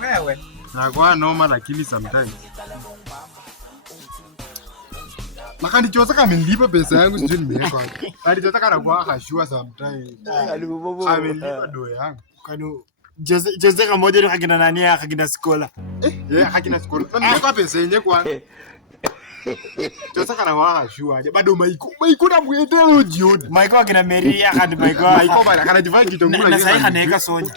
Wewe. Nakuwa noma lakini sometimes. Makani choza kama nilipa pesa yangu sijui nimeweka wapi. Hadi choza kana kwa hashua sometimes. Amelipa do yangu. Kanu Jose kama moja ndo hakina nani hakina skola. Hakina skola. Nimeweka pesa yenyewe kwanza. Choza kana kwa hashua. Bado Maiko na muendelo jioni. Maiko akina Mary akandi Maiko bana kana divai kitongula. Na sasa kanaweka Sonya.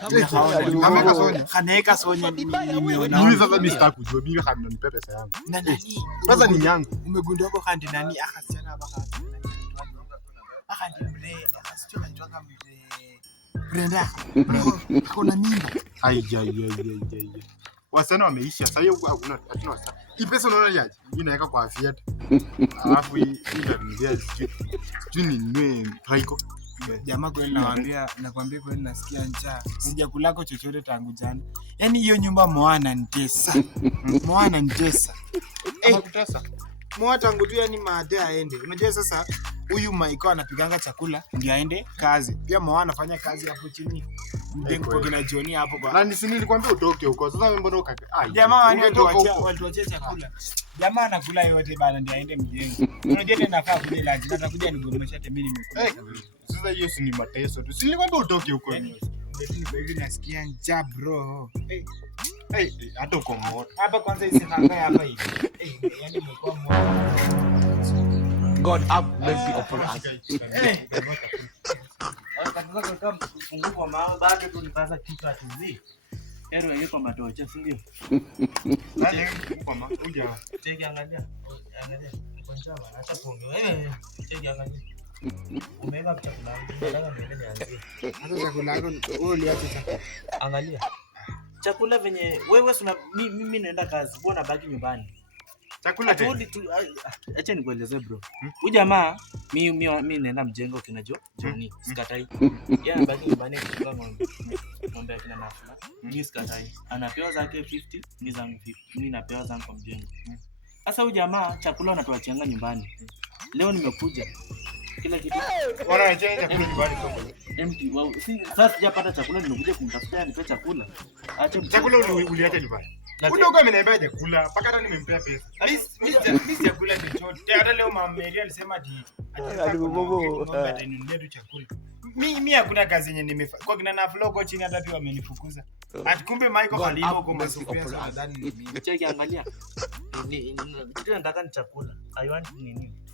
Ameka Sonya. Kanaweka Sonya nimeona. Mimi sasa mimi sitaki kujua mimi kana nipe pesa yangu. Na nani? Sasa ni yangu. Umegundua kwa kandi nani akasiana baka. Akandi mre akasichana njoka mre. Brenda. Kuna mimba. Ai. Wasana wameisha. Sasa hiyo hakuna wasa. Hii pesa unaona yaje? Mimi naweka kwa Fiat. Alafu hii ndio juni nime haiko. Jamaa kweli nakwambia kweli nasikia njaa. Sijakulako chochote tangu jana. Yaani hiyo nyumba Moana nitesa. Moana nitesa. Kutesa. Moa tangu tu yani maade aende. Unajua sasa huyu Maiko anapiganga chakula ndio aende kazi. Pia Moa anafanya kazi hapo chini. Mdengo kina Johnny hapo kwa. Na nisi nilikwambia utoke huko. Sasa wewe mbona ukaka? Jamaa walituachia chakula. Jamaa anakula yote bana ndio aende mjengo. Unajua tena nafaa kule lunch. Natakuja nigomesha mimi nimekula. Sasa hiyo si ni mateso tu. Si nilikwambia utoke huko. Hivi nasikia njaa bro. Hata uko moto. Hapa kwanza isikanga hapa hivi. Yaani mko moto. God have mercy upon us. Akataka kama kufunguka mao bado tunipasa kitu atizi. Ero yuko matocha si ndio? Nani uko ma? Uja. Cheki angalia. Angalia. Kwanza acha ponge. Wewe cheki angalia. Umeweka chakula. Nataka mbele nianzie. Hata chakula yako wewe uliacha chakula. Angalia. Chakula venye wewe mimi naenda kazi. Mbona baki nyumbani? Chakula tu acha nikueleze bro. Huyu jamaa mimi naenda mjengo kinajo Johnny sikatai. Yeye anabaki nyumbani kuchunga ng'ombe. Ng'ombe kina nafula. Mimi sikatai. Anapewa zake 50, mimi zangu 50. Mimi napewa zangu kwa mjengo. Sasa huyu jamaa chakula anatuachianga nyumbani. Leo nimekuja. Kila kitu. Wanachenja kule nyumbani soko. Empty. Wow. Sasa sijapata chakula nimekuja kumtafutia nipe chakula. Acha chakula uliacha nyumbani. Udogo ameniambia chakula, paka hata nimempea pesa. Mimi sijakula chochote. Hata leo Mama Mary alisema ati ataninunulia tu chakula. Mimi hakuna kazi yenye nimefanya. Kwa kina Naflo huko chini hata pia wamenifukuza. Ati kumbe Michael kalimo huko Masofia nadhani ni mimi. Cheki angalia. Kitu nataka ni chakula. I want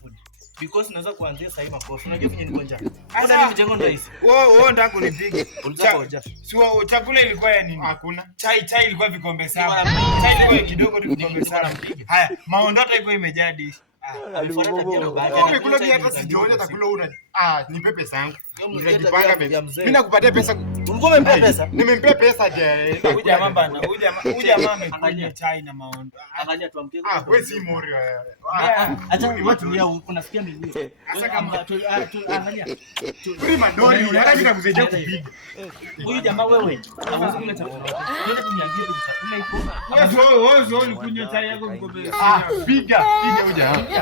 food. Because naweza kuanzia sasa hivi makofi. Unajua venye niko njaa. Hata mimi mjengo ndio hizi. Wewe ndio kunipiga. Ulitaka sio chakula ilikuwa ya nini? Hakuna. Chai ilikuwa vikombe 7. Chai ilikuwa kidogo tu vikombe 7. Haya, maondota ilikuwa imejaa dish. Umekula mimi hata sijaona chakula una. Nipe pesa yangu. Nitajipanga mimi. Mimi nakupatia pesa. Ulikuwa umempea pesa? Nimempea pesa je. Huyu jamaa bana, huyu jamaa amekunywa chai na maondo. Angalia tuamkie. Wewe si mori wewe. Acha watu ya unasikia mimi. Sasa kama angalia. Prima ndoni, hata mimi nakusaidia kupiga. Huyu jamaa wewe. Hawezi kula chakula. Nenda kuniambia chakula iko. Wewe ulikunywa chai yako vikombe. Piga huyu jamaa.